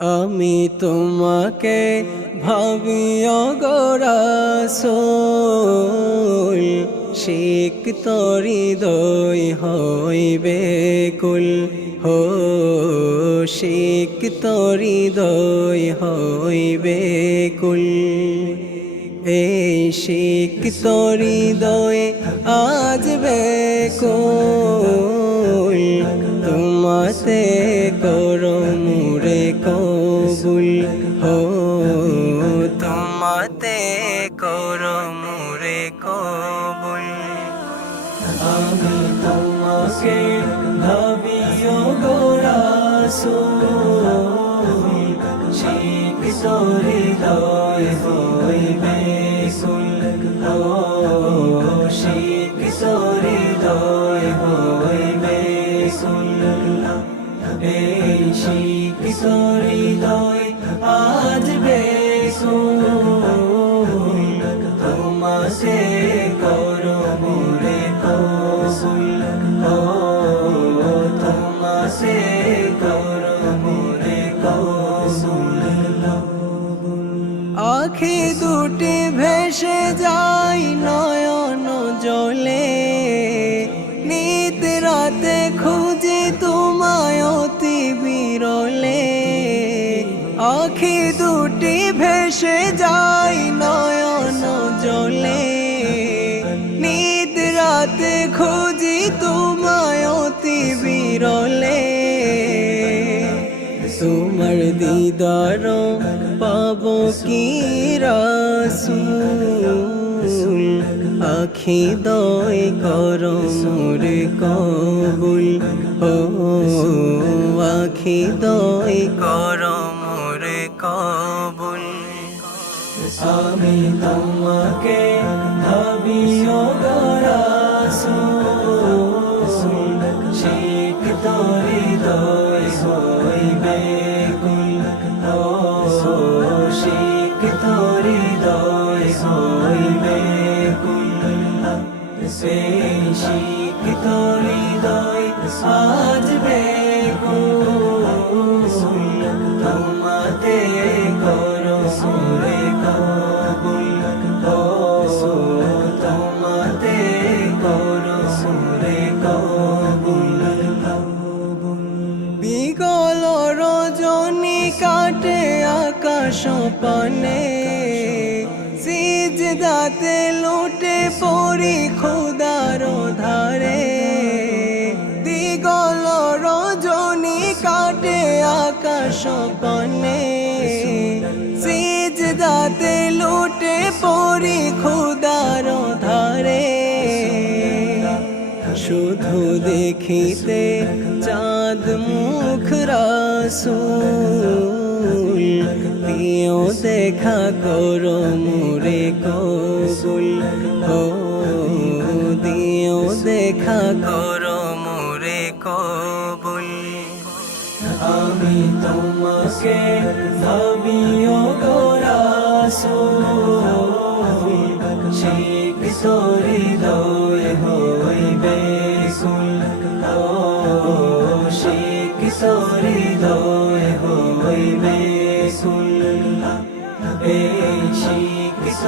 আমি তোমাকে ভাবি ও গো রাসূল, সিক্ত হৃদয় হইবে কুল হো, সিক্ত হৃদয় হইবে কুল। এই সিক্ত হৃদয় আজ বেকুল, তোমাতে করো মুরে কবুল হো, তোমাতে করো মুরে কবুল। আমি তোমাকে ভাবি ও গো রাসূল, সিক্ত হৃদয় হইবে কুল হো, সিক্ত হৃদয় হইবে কুল। এই সিক্ত হৃদয় আজ বেকুল, তোমাতে করো মুরে কবুল হো, তোমাতে করো মুরে কবুল। আখি দুটি ভেসে যায় নয়ন জলে, নিত রাতে খুঁজি তোমায় অতি বিরলে। আখি দুটি ভেসে যায় নয়ন জলে, নিত রাতে খুঁজি তোমায় অতি বিরলে। তোমার দিদার পাবো কি রাসূল, আখি দয় করো মোরে কবুল হো, আখি দয় করো মোরে কবুল। আমি তোমাকে ভাবি ও গো রাসূল, সিক্ত হৃদয় হইবে কুল হো, সিক্ত হৃদয় হইবে কুল। সেই সিক্ত হৃদয় আজ বেকুল, তোমাতে করো মুরে কবুল হো, তোমাতে করো মুরে কবুল। বিগল রজনী কাটে আকাশ পানে, সিজদাতে লুটে পড়ি খোদার ধারে। দিগল রজনী কাটে আকাশ পানে, সিজদাতে লুটে পড়ি খোদার ধারে। শুধু দেখিতে চাঁদ মুখ রাসূল, দিও দেখা করো মুরে কবুল হো, দিও দেখা করো মুরে কবুল। আমি তোমাকে ভাবি ও গো রাসূল, সিক্ত হৃদয় হইবে কুল হো, সিক্ত হৃদয় হইবে কুল। এই সিক্ত